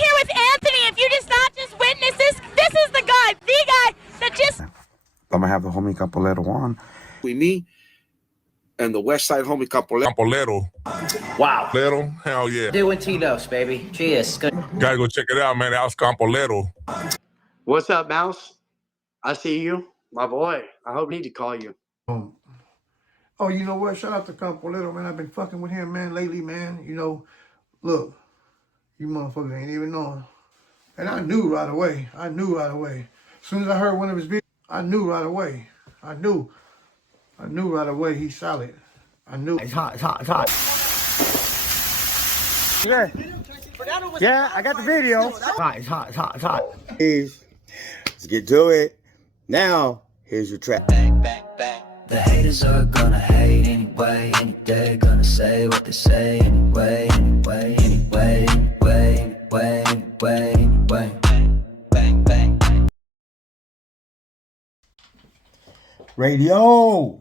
here with Anthony. If you just not just witness this is the guy that just... I'm going to have the homie Capolero on. Me and the West Side homie Capolero. Wow. Little, hell yeah. Doing Tito's, baby. Cheers. Good. Gotta go check it out, man. That was Capolero. What's up, Mouse? I see you. My boy. I hope I need to call you. Oh, you know what? Shout out to Campolito, man. I've been fucking with him, man, lately, man. You know, look, you motherfuckers ain't even knowing. And I knew right away. As soon as I heard one of his videos, I knew right away. I knew right away he's solid. I knew. It's hot, it's hot, it's hot. Yeah, I got the video. It's hot, it's hot, it's hot, it's hot. Let's get to it. Now, here's your trap. Bang, bang, bang. The haters are gonna hate anyway, any day. Gonna say what they say anyway, anyway, anyway, anyway, anyway, anyway, anyway. Bang, bang, bang, bang. Radio.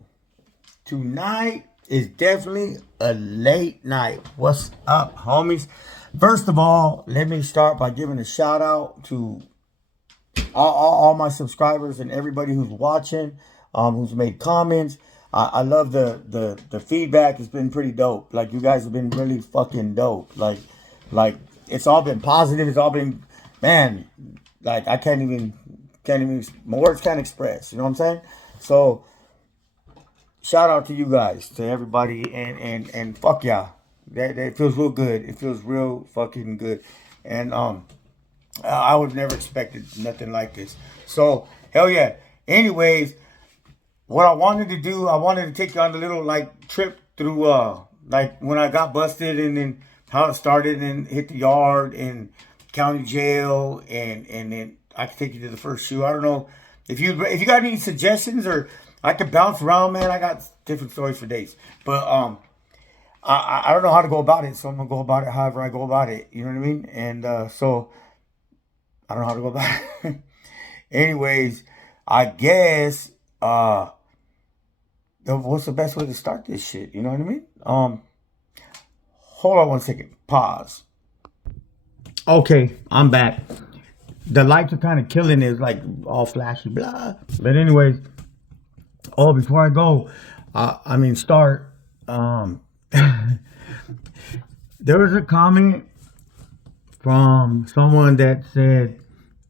Tonight is definitely a late night. What's up, homies? First of all, let me start by giving a shout out to all my subscribers and everybody who's watching, who's made comments. I love the feedback. It's been pretty dope. Like, you guys have been really fucking dope. Like it's all been positive. It's all been, man, like I can't even my words can't express. You know what I'm saying? So shout out to you guys, to everybody, and fuck yeah. That feels real good. It feels real fucking good. And I would never expected nothing like this. So hell yeah. Anyways, what I wanted to do, I wanted to take you on a little like trip through like when I got busted, and then how it started, and hit the yard and county jail, and then I can take you to the first shoe. I don't know if you got any suggestions, or I could bounce around, man. I got different stories for days, but I don't know how to go about it, so I'm gonna go about it however I go about it. You know what I mean? And so I don't know how to go about it. Anyways, I guess what's the best way to start this shit? You know what I mean? Hold on one second. Pause. Okay, I'm back. The lights are kind of killing it. It's like all flashy, blah. But anyways, before I go, start. There was a comment from someone that said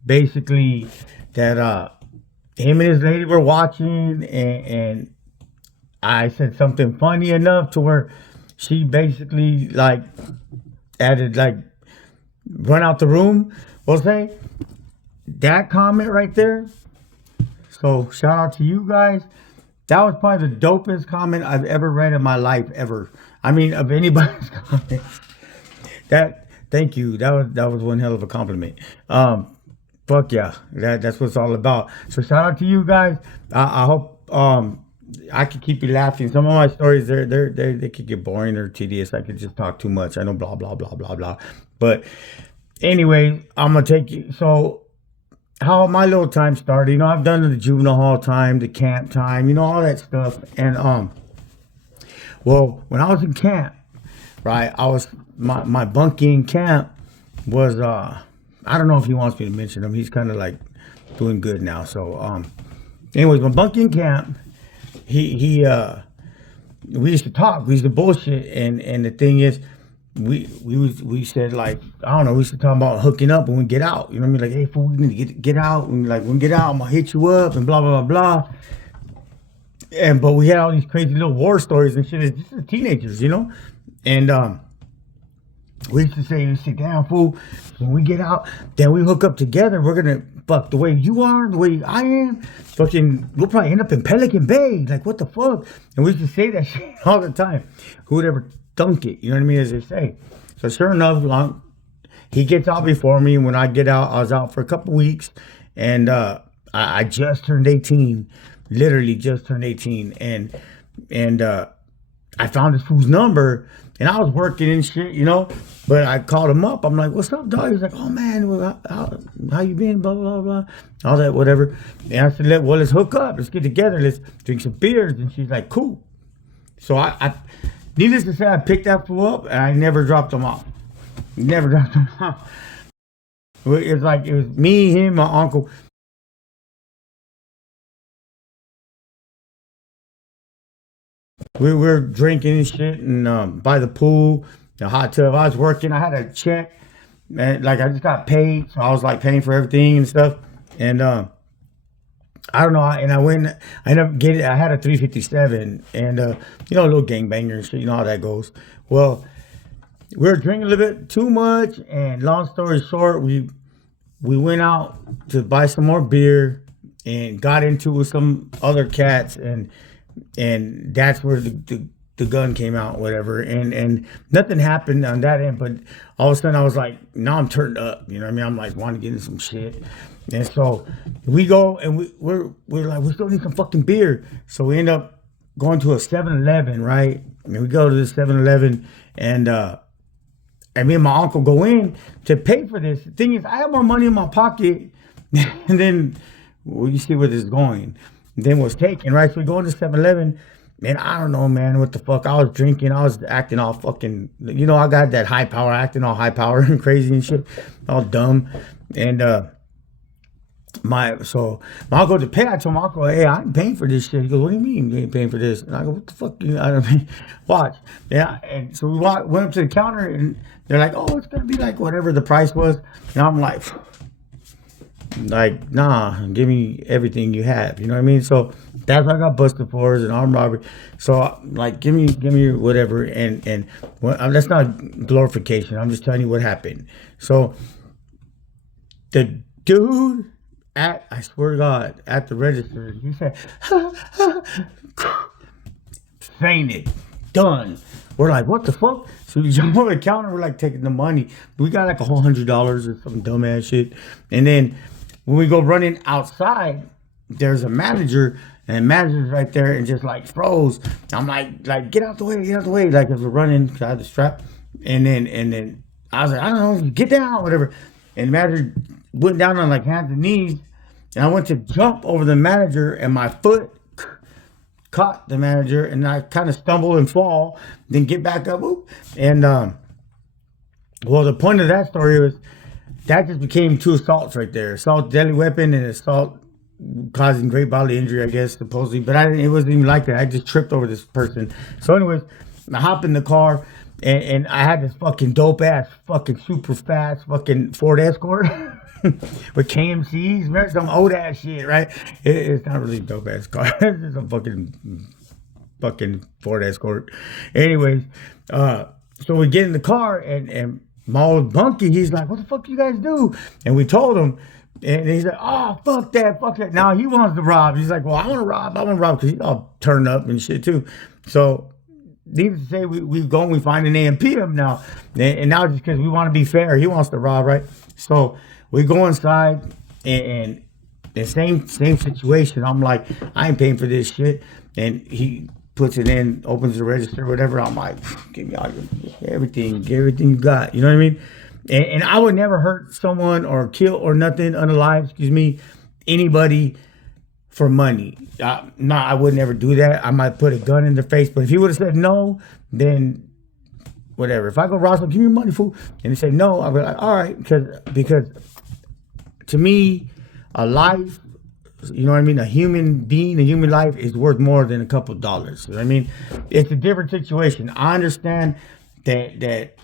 basically that him and his lady were watching, and I said something funny enough to where she basically like added like run out the room. We'll say that comment right there. So shout out to you guys. That was probably the dopest comment I've ever read in my life, ever. I mean, of anybody's comment. Thank you. That was one hell of a compliment. Fuck yeah, that's what it's all about. So shout out to you guys. I hope I could keep you laughing. Some of my stories they could get boring or tedious. I could just talk too much. I know blah blah blah blah blah. But anyway, I'm gonna take you. So how my little time started, you know, I've done the juvenile hall time, the camp time, you know, all that stuff. And well, when I was in camp, right, I was my bunkie in camp was I don't know if he wants me to mention him. He's kind of like doing good now. So anyways, my bunkie in camp, we used to talk, we used to bullshit, and the thing is, we said, like, I don't know, we used to talk about hooking up when we get out. You know what I mean? Like, hey, fool, we need to get out. And like, when we get out, I'm gonna hit you up and blah blah blah blah. But we had all these crazy little war stories and shit. This is teenagers, you know. And we used to say, sit down, fool. When we get out, then we hook up together. We're gonna fuck the way you are, the way I am. Fucking, we'll probably end up in Pelican Bay. Like, what the fuck? And we used to say that shit all the time. Who would ever dunk it? You know what I mean? As they say. So sure enough, he gets out before me. And when I get out, I was out for a couple weeks, and I just turned 18. Literally just turned 18, and I found this fool's number, and I was working and shit, you know. But I called him up. I'm like, "What's up, dog?" He's like, "Oh man, how you been?" Blah blah blah, all that, whatever. And I said, let's hook up. Let's get together. Let's drink some beers." And she's like, "Cool." So I needless to say, I picked that fool up, and I never dropped him off. Never dropped him off. It's like it was me, him, my uncle. We were drinking and shit, and by the pool, the hot tub. I was working. I had a check, man. Like I just got paid, so I was like paying for everything and stuff. And I don't know. I went. I ended up getting. I had a 357, and you know, a little gangbanger and shit. You know how that goes. Well, we were drinking a little bit too much, and long story short, we went out to buy some more beer and got into with some other cats, and that's where the gun came out, whatever, and nothing happened on that end, but all of a sudden I was like, now I'm turned up, you know what I mean? I'm like wanting to get into some shit. And so we go and we're like, we still need some fucking beer. So we end up going to a 7-Eleven, right? And we go to this 7-Eleven, and me and my uncle go in to pay for this. The thing is, I have more money in my pocket, and then, well, you see where this is going. And then was taken, right? So we go into 7-Eleven, man, I don't know, man, what the fuck. I was drinking, I was acting all fucking, you know, I got that high power, acting all high power and crazy and shit, all dumb. And my uncle to pay, I told my uncle, hey, I ain't paying for this shit. He goes, what do you mean you ain't paying for this? And I go, what the fuck? I don't mean, watch. Yeah, and so we went up to the counter, and they're like, oh, it's gonna be like whatever the price was. And I'm like, nah, give me everything you have. You know what I mean? So that's what I got busted for, is an armed robbery. So like, give me whatever. And well, that's not glorification. I'm just telling you what happened. So the dude I swear to God, at the register, he said, fainted, done. We're like, what the fuck? So we jump over the counter, we're like taking the money. We got like a whole $100 or some dumbass shit. And then when we go running outside, there's a manager, and the manager's right there and just like froze. I'm like, get out the way, like as we're running, because I had the strap. And then I was like, I don't know, get down, whatever. And the manager went down on like hands and knees, and I went to jump over the manager, and my foot caught the manager, and I kind of stumble and fall, then get back up. And well, the point of that story was that just became 2 assaults right there: assault, deadly weapon, and assault causing great bodily injury, I guess, supposedly. But it wasn't even like that. I just tripped over this person. So, anyways, I hop in the car, and I had this fucking dope ass, fucking super fast, fucking Ford Escort. With KMCs, remember, some old ass shit, right? It's not really a dope ass car. It's just a fucking Ford Escort. Anyways, so we get in the car, and my old bunkie, he's like, what the fuck you guys do? And we told him, and he's like, oh, fuck that. Now he wants to rob. He's like, well, I want to rob, because he's all turned up and shit too. So needless to say, we go and we find an AMPM now. And now just because we want to be fair, he wants to rob, right? So we go inside, and the same situation. I'm like, I ain't paying for this shit. And he puts it in, opens the register, whatever. I'm like, give me all everything you got. You know what I mean? And I would never hurt someone or kill or nothing, unalive, anybody for money. I would never do that. I might put a gun in their face. But if he would have said no, then whatever. If I go, Roswell, give me your money, fool. And he said no, I'll be like, all right. Because to me, a life, you know what I mean? A human being, a human life is worth more than a couple of dollars. You know what I mean? It's a different situation. I understand that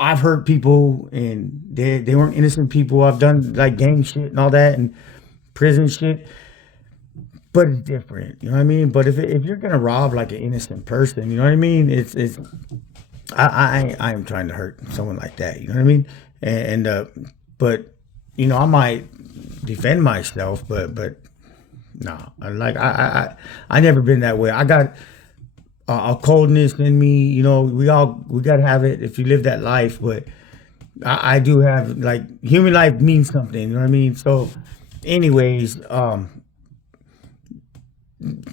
I've hurt people, and they weren't innocent people. I've done like gang shit and all that, and prison shit. But it's different. You know what I mean? But if you're gonna rob like an innocent person, you know what I mean? I am trying to hurt someone like that. You know what I mean? But you know, I might defend myself, but no, I never been that way. I got a coldness in me. You know, we gotta have it if you live that life. But I do have, like, human life means something. You know what I mean? So, anyways,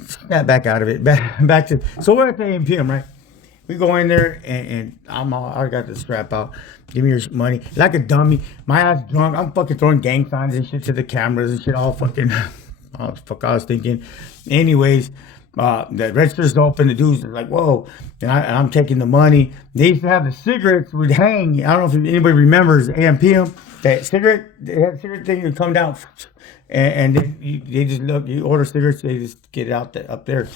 snap back out of it. Back to, so we're at the AMPM, right? We go in there, and I got the strap out. Give me your money. Like a dummy. My ass drunk. I'm fucking throwing gang signs and shit to the cameras and shit. All fucking, oh, fuck, I was thinking. Anyways, the register's open. The dude's like, whoa. And I'm taking the money. They used to have the cigarettes would hang. I don't know if anybody remembers AMPM. that cigarette, that cigarette thing would come down, and then they just look. You order cigarettes, they just get it out up there.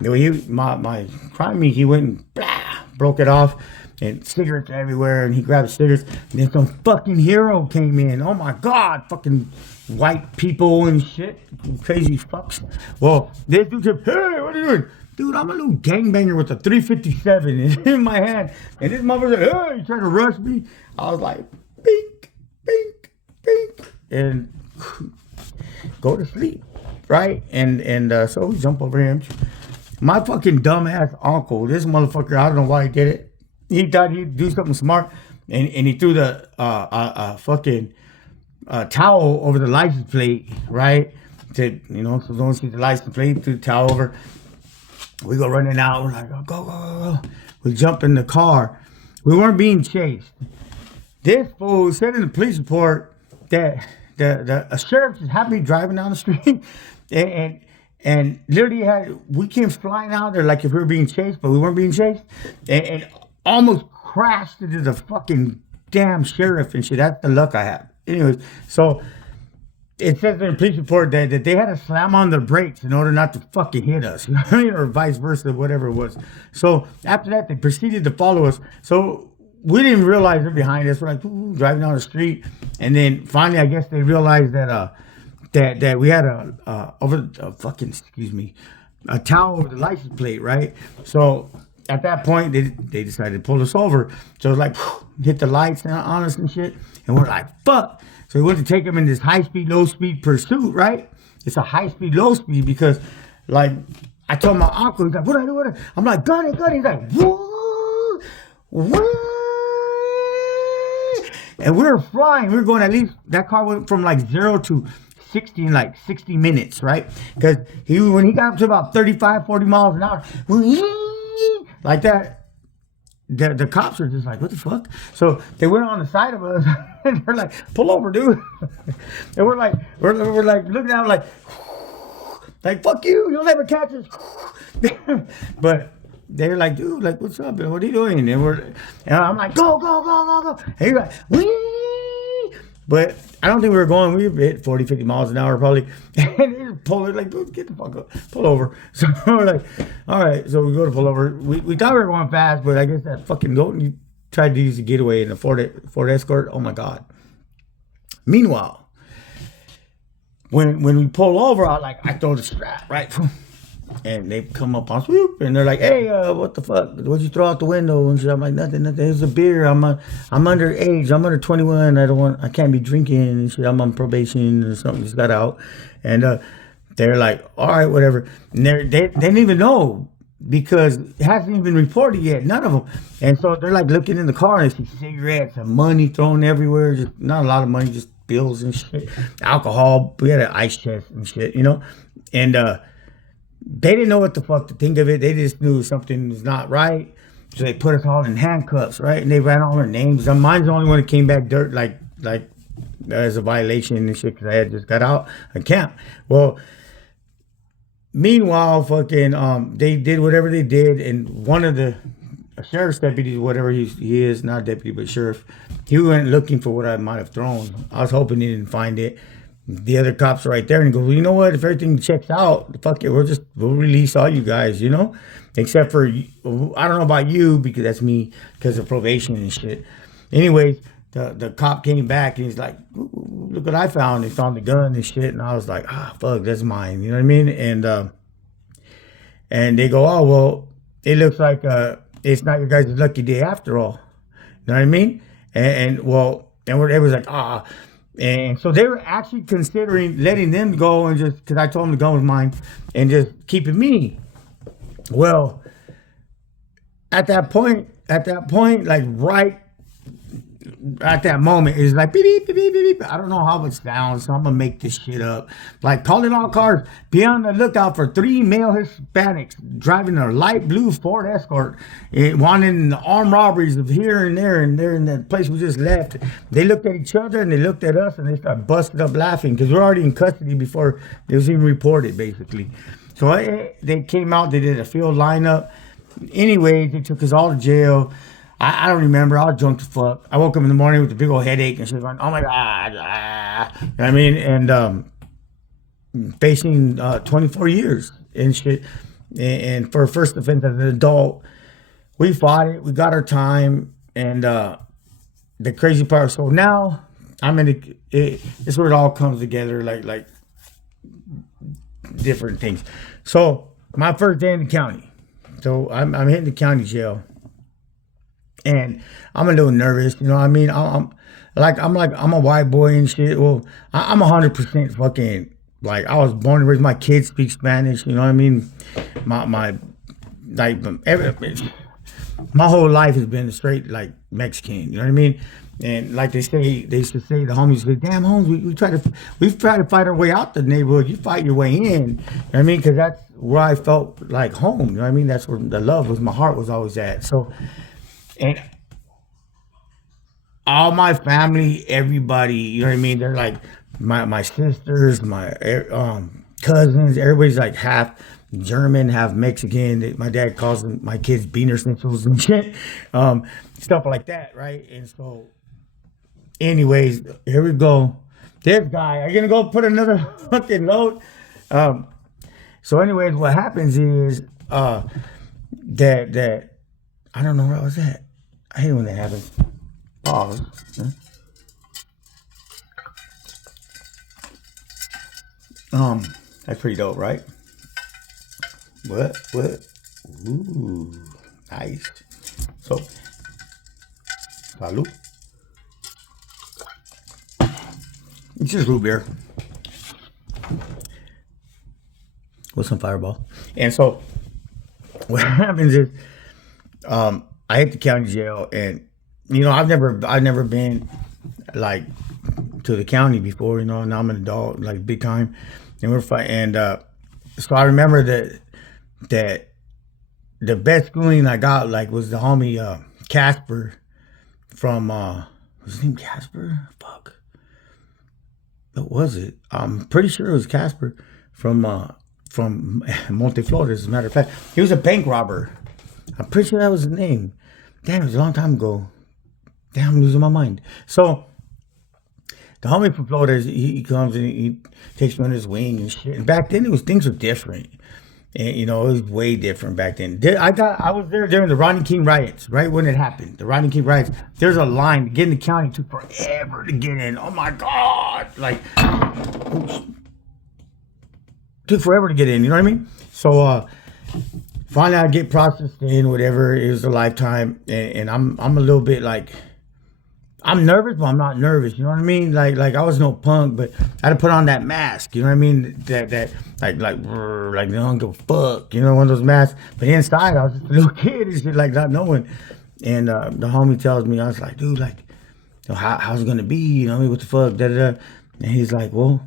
You know, my crime meat, he went and blah, broke it off, and cigarettes everywhere, and he grabbed cigarettes, and then some fucking hero came in. Oh my god, fucking white people and shit, crazy fucks. Well, this dude said, "Hey, what are you doing?" Dude, I'm a little gangbanger with a 357 in my hand, and this motherfucker said, "Hey, you trying to rush me?" I was like, "Bink, bink, bink," and go to sleep, right? And so we jump over him. My fucking dumbass uncle, this motherfucker, I don't know why he did it. He thought he'd do something smart, and he threw the fucking towel over the license plate, right? To, you know, so don't see the license plate, threw the towel over. We go running out. We're like, go. We jump in the car. We weren't being chased. This fool said in the police report that a sheriff just happened to be driving down the street, and literally we came flying out there like if we were being chased, but we weren't being chased, and almost crashed into the fucking damn sheriff and shit. That's the luck I have. Anyways, so it says in the police report that they had to slam on their brakes in order not to fucking hit us, or vice versa, whatever it was. So after that, they proceeded to follow us. So we didn't realize they're behind us. We're like driving down the street, and then finally, I guess they realized that that we had a towel over the license plate, right? So at that point, they decided to pull us over. So it was like hit the lights on us and shit, and we're like, fuck. So we went to take him in this high-speed, low-speed pursuit, right? It's a high-speed, low-speed because, like, I told my uncle, he's like, what do I do? I'm like, got it. He's like, woo, woo. And we were flying. We were going at least, that car went from like 0 to 60 in like 60 minutes, right? Because when he got up to about 35, 40 miles an hour, like that, the cops are just like, what the fuck? So they went on the side of us and they're like, pull over, dude. And we're like looking out like fuck you, you'll never catch us. But they're like, dude, like, what's up, man? What are you doing? And I'm like, go. And he's like, wee. But I don't think we were going. We hit 40, 50 miles an hour probably. And they just pulled it like, dude, get the fuck up. Pull over. So we're like, all right. So we go to pull over. We thought we were going fast, but I guess that fucking goat, you tried to use the getaway in the Ford Escort. Oh, my God. Meanwhile, when we pull over, I throw the strap, right? And they come up on swoop, and they're like, "Hey, what the fuck? What'd you throw out the window?" And shit. I'm like, "Nothing. It's a beer. I'm underage. I'm under 21. I can't be drinking and shit. I'm on probation or something. Just got out." And they're like, "All right, whatever." And they didn't even know because it hasn't even been reported yet. None of them. And so they're like looking in the car and they see cigarettes and money thrown everywhere. Just not a lot of money, just bills and shit, alcohol. We had an ice chest and shit, you know, and they didn't know what the fuck to think of it. They just knew something was not right. So they put us all in handcuffs, right? And they ran all our names. Mine's the only one that came back dirt, like as a violation and shit, because I had just got out of camp. Well, meanwhile, fucking, they did whatever they did, and one of the sheriff's deputies, whatever he is, not deputy, but sheriff, he went looking for what I might have thrown. I was hoping he didn't find it. The other cops are right there and go, well, you know what? If everything checks out, fuck it, we'll release all you guys, you know? Except for, I don't know about you, because that's me, because of probation and shit. Anyways, the cop came back and he's like, look what I found. He found the gun and shit. And I was like, fuck, that's mine. You know what I mean? And they go, oh, well, it looks like it's not your guys' lucky day after all. You know what I mean? And it was like, And so they were actually considering letting them go and just, because I told them the gun was mine, and just keeping me. Well, at that point, like right at that moment, it's like beep, beep, beep, beep, beep. I don't know how it sounds, so I'm going to make this shit up. Like, calling all cars, be on the lookout for 3 male Hispanics driving a light blue Ford Escort, wanting the armed robberies of here and there, and they're in that place we just left. They looked at each other, and they looked at us, and they started busting up laughing, because we're already in custody before it was even reported, basically. So they came out, they did a field lineup. Anyways, they took us all to jail. I don't remember. I was drunk as fuck. I woke up in the morning with a big old headache and she was like, oh my God. Ah. You know what I mean? And facing 24 years and shit. And for first offense as an adult, we fought it. We got our time. And the crazy part, so now I'm in it's where it all comes together, like different things. So my first day in the county. So I'm hitting the county jail. And I'm a little nervous, you know what I mean? I'm a white boy and shit. Well, I'm 100% fucking, like, I was born and raised, my kids speak Spanish, you know what I mean? My whole life has been straight, like, Mexican, you know what I mean? And like they used to say, the homies say, damn, Holmes, we try to fight our way out the neighborhood. You fight your way in, you know what I mean? Because that's where I felt like home, you know what I mean? That's where the love was, my heart was always at. So, and all my family, everybody, you know what I mean? They're like my sisters, my cousins, everybody's like half German, half Mexican. My dad calls them, my kids, Beaner Schnitzels and shit. Stuff like that, right? And so, anyways, here we go. This guy, are you gonna go put another fucking load? So anyways, what happens is that I don't know where I was at. I hate when that happens. Pause. That's pretty dope, right? What? Ooh, nice. So, salud. It's just root beer with some Fireball. And so, what happens is, I hit the county jail, and you know, I've never been like to the county before. You know, now I'm an adult, like big time, and we're fighting. And so I remember that the best schooling I got like was the homie Casper from was his name Casper? Fuck, what was it? I'm pretty sure it was Casper from Monteflores. As a matter of fact, he was a bank robber. I'm pretty sure that was his name. Damn, it was a long time ago. Damn, I'm losing my mind. So, the homie from Florida, he comes and he takes me under his wing and shit. And back then, things were different. And, you know, it was way different back then. I was there during the Rodney King riots, right when it happened. The Rodney King riots. There's a line to get in the county. It took forever to get in. Oh, my God. Like, took forever to get in. You know what I mean? So, finally, I get processed in, whatever. It was a lifetime, and I'm a little bit like, I'm nervous, but I'm not nervous. You know what I mean? Like I was no punk, but I had to put on that mask. You know what I mean? That like they don't give a fuck. You know, one of those masks. But inside, I was just a little kid and shit, like not knowing. And the homie tells me, I was like, dude, like, you know, how's it gonna be? You know what I mean? What the fuck? Da da da. And he's like, well,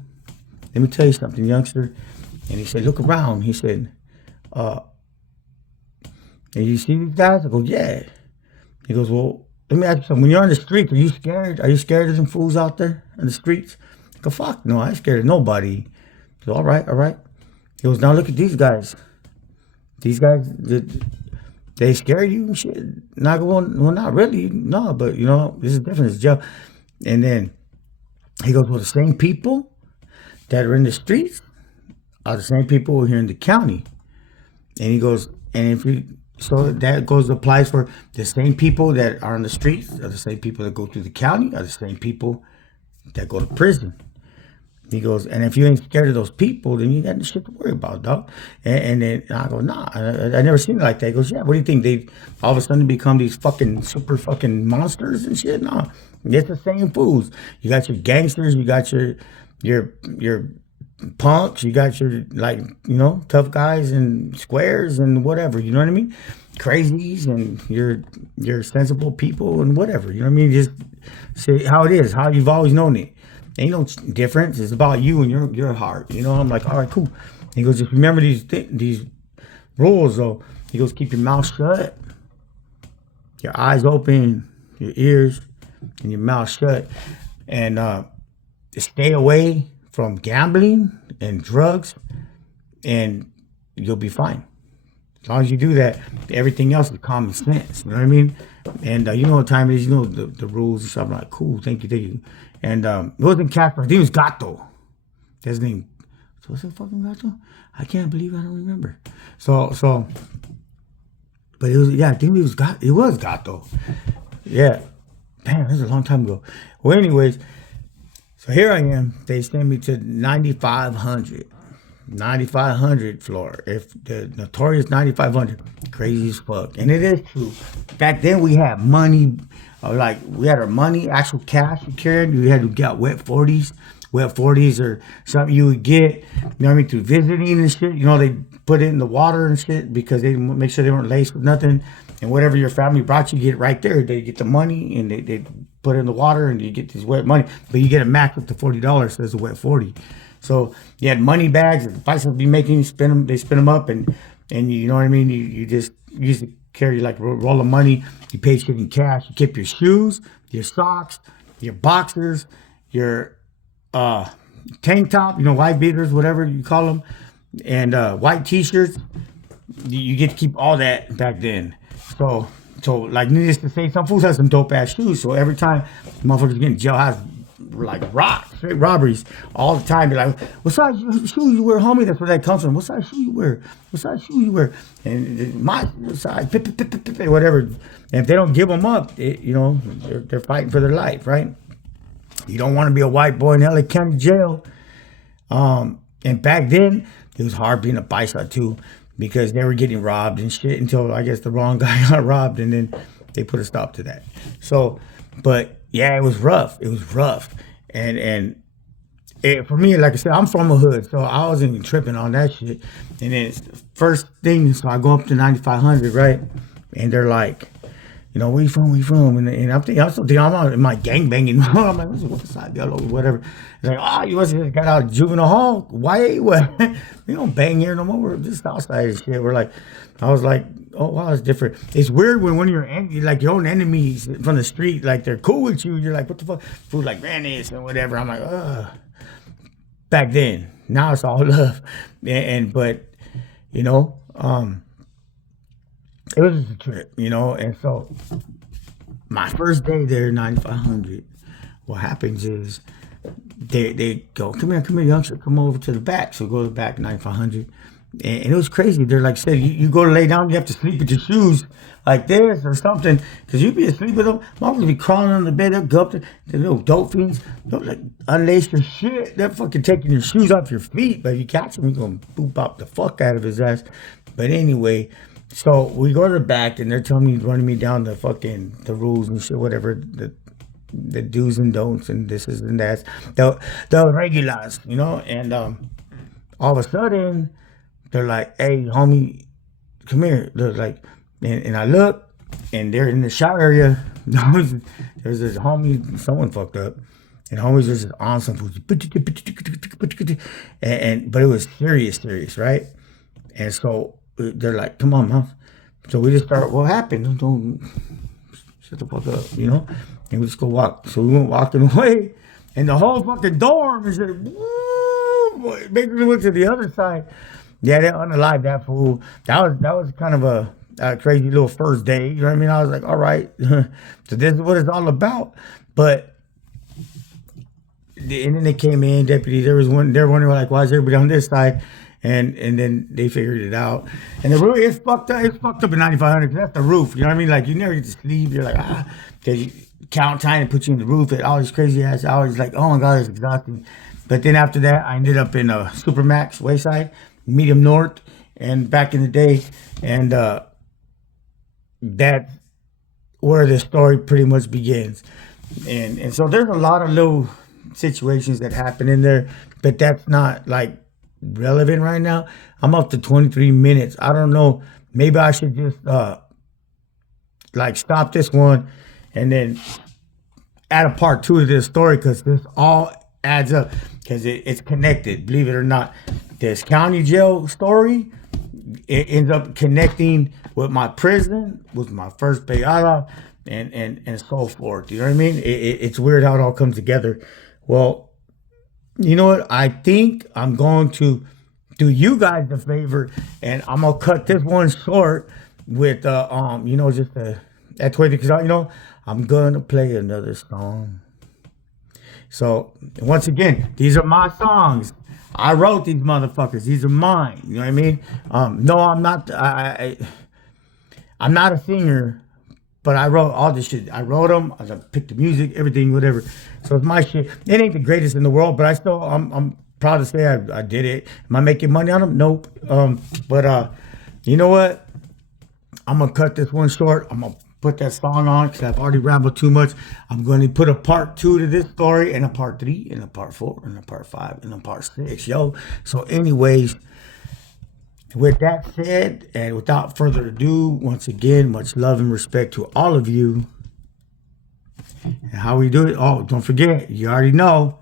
let me tell you something, youngster. And he said, look around. He said, and you see these guys? I go, yeah. He goes, well, let me ask you something. When you're on the streets, are you scared? Are you scared of them fools out there on the streets? I go, fuck, no, I ain't scared of nobody. He goes, all right. He goes, now look at these guys. These guys, they scare you and shit. Not well, not really, no, but you know, this is different. It's jail. And then he goes, well, the same people that are in the streets are the same people who are here in the county. And he goes, and if you, so that applies for the same people that are on the streets, are the same people that go through the county, are the same people that go to prison. He goes, and if you ain't scared of those people, then you got no shit to worry about, dog. And then I go, nah, I never seen it like that. He goes, yeah, what do you think? They all of a sudden become these fucking super fucking monsters and shit? Nah, it's the same fools. You got your gangsters, you got your punks, you got your, like, you know, tough guys and squares and whatever, you know what I mean? Crazies and your sensible people and whatever, you know what I mean? Just say how it is, how you've always known it. Ain't no difference. It's about you and your heart, you know? I'm like, all right, cool. He goes, just remember these rules, though. He goes, keep your mouth shut, your eyes open, your ears, and your mouth shut, and stay away from gambling and drugs, and you'll be fine. As long as you do that, everything else is common sense. You know what I mean? And you know what time it is, you know the rules. So I'm like, cool, thank you. And it wasn't Casper, I think it was Gato. His name. So what's that fucking Gato? I can't believe I don't remember. So but it was, yeah, I think it was Gato. Yeah. Damn, that was a long time ago. Well, anyways, so here I am. They send me to 9,500 floor. If the notorious 9,500, crazy as fuck. And it is true. Back then we had money, like we had our money, actual cash you carried. You had to get wet 40s. Wet 40s or something you would get, you know what I mean, through visiting and shit. You know, they put it in the water and shit because they make sure they weren't laced with nothing. And whatever your family brought you, get it right there. They get the money and they put it in the water and you get this wet money. But you get a max up to $40, so it's a wet 40. So you had money bags, the bicycles be making you spin them, they spin them up and you know what I mean? You just used to carry like a roll of money. You pay shit in cash. You keep your shoes, your socks, your boxers, your tank top, you know, white beaters, whatever you call them, and white t-shirts. You get to keep all that back then. So like, needless to say, some fools have some dope ass shoes. So every time motherfuckers get in jailhouse, like straight robberies all the time. Be like, what size shoe you wear, homie? That's where that comes from. What size shoe you wear? What size shoe you wear? And my size, whatever. And if they don't give them up, you know, they're fighting for their life, right? You don't want to be a white boy in LA County jail. And back then, it was hard being a bicep too, because they were getting robbed and shit until I guess the wrong guy got robbed, and then they put a stop to that. So, but yeah, it was rough. It was rough. And for me, like I said, I'm from a hood, so I wasn't even tripping on that shit. And then first thing, so I go up to 9,500, right? And they're like, you know, where you from? And I'm thinking, I'm out in my gangbanging. I'm like, what's the side, yellow, whatever. It's like, oh, you just got out of juvenile hall? Why? What? We don't bang here no more. We're just outside and shit. I was like, oh, wow, it's different. It's weird when one of your own enemies from the street, like they're cool with you. You're like, what the fuck? Food like ran this and whatever. I'm like, ugh. Back then, now it's all love. But, you know, it was just a trip, you know, and so my first day there, 9,500, what happens is they go, come here, youngster, come over to the back. So go to the back, 9,500, and it was crazy. They're like, said, you go to lay down, you have to sleep with your shoes like this or something, because you be asleep with them. Mom would be crawling on the bed, they'll go up to the little dope fiends, they'll like unlace your shit, they're fucking taking your shoes off your feet, but if you catch them, you're going to boop up the fuck out of his ass. But anyway, so we go to the back and they're telling me, running me down the rules and shit, whatever, the do's and don'ts and this is and that's, the regulars, you know. And all of a sudden they're like, hey, homie, come here. They're like, and I look and they're in the shower area. There's this homie, someone fucked up. And homies was just on some food. But it was serious, right? And so they're like, come on, man. So we just start, what happened? Don't shut the fuck up, you know? And we just go walk. So we went walking away, and the whole fucking dorm is like, woo, make me look to the other side. Yeah, they unalived that fool. That was kind of a crazy little first day, you know what I mean? I was like, all right, so this is what it's all about. But, and then they came in, deputy, they're wondering like, why is everybody on this side? And then they figured it out. And the roof is fucked up. It's fucked up in 9,500 because that's the roof. You know what I mean? Like, you never get to sleep. You're like, because you count time and put you in the roof at all these crazy ass hours. Like, oh my God, it's exhausting. But then after that, I ended up in a Supermax Wayside, Medium North, and back in the day. And that's where the story pretty much begins. And so there's a lot of little situations that happen in there, but that's not like relevant right now. I'm up to 23 minutes. I don't know. Maybe I should just like stop this one and then add a part 2 to this story, because this all adds up, because it's connected, believe it or not. This county jail story, it ends up connecting with my prison, with my first payada, and so forth. You know what I mean? It's weird how it all comes together. Well, you know what? I think I'm going to do you guys a favor, and I'm gonna cut this one short with, you know, just a at 20, because, you know, I'm going to play another song. So, once again, these are my songs. I wrote these motherfuckers. These are mine. You know what I mean? No, I'm not. I'm not a singer, but I wrote all this shit. I wrote them. I picked the music, everything, whatever. So it's my shit. It ain't the greatest in the world, but I'm proud to say I did it. Am I making money on them? Nope. But you know what? I'm gonna cut this one short. I'm gonna put that song on because I've already rambled too much. I'm going to put a part 2 to this story, and a part 3, and a part 4, and a part 5, and a part 6, yo. So anyways, with that said, and without further ado, once again, much love and respect to all of you. And how we do it, oh, don't forget, you already know,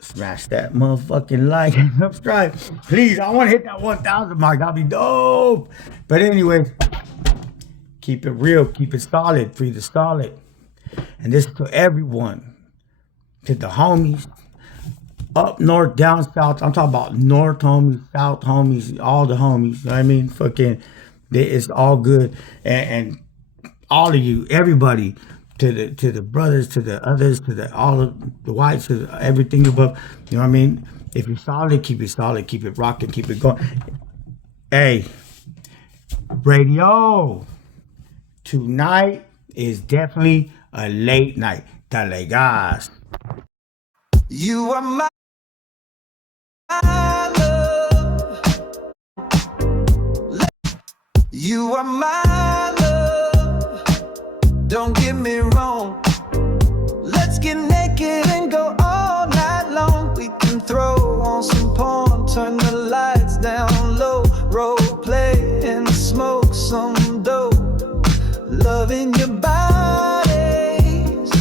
smash that motherfucking like and subscribe. Please, I want to hit that 1,000 mark. That'll be dope. But anyways, keep it real, keep it solid, free the solid. And this is to everyone, to the homies, up north, down south. I'm talking about north homies, south homies, all the homies. You know what I mean? Fucking, it's all good. And all of you, everybody, to the brothers, to the others, to the all of the whites, to everything above. You know what I mean? If you're solid, keep it rocking, keep it going. Hey, radio. Tonight is definitely a late night. Dale gas. You are my love. You are my love. Don't get me wrong. Let's get naked and go all night long. We can throw on some porn, turn the lights down low, role play and smoke some dope. Loving your bodies,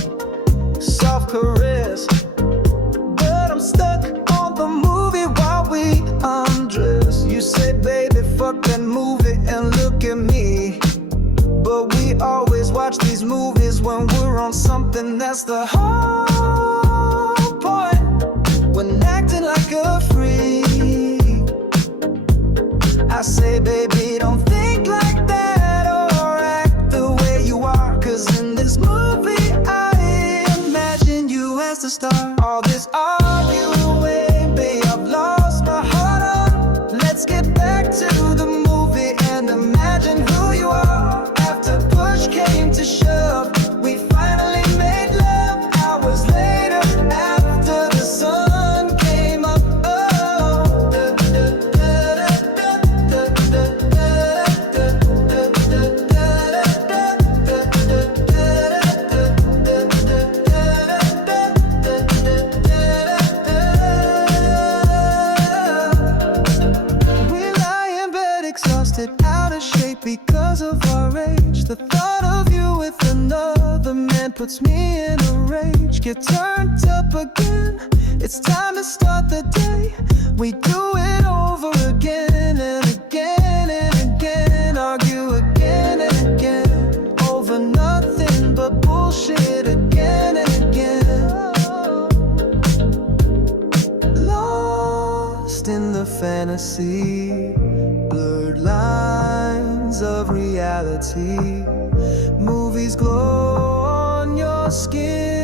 soft caress. But I'm stuck on the movie while we undress. You say, baby, fuck that movie and look at me. But we always watch these movies when we're on something. That's the whole point. When acting like a freak, I say, baby, don't think like that. In this movie, I imagine you as the star. All this arguing, babe, I've lost my heart on. Let's get back to the movie and imagine who you are. After push came to shove, we finally made love. Hours later, after the sun came up. Because of our age, the thought of you with another man puts me in a rage. Get turned up again, it's time to start the day. We do it over again and again and again. Argue again and again over nothing but bullshit again and again. Lost in the fantasy, blurred lines of reality. Movies glow on your skin.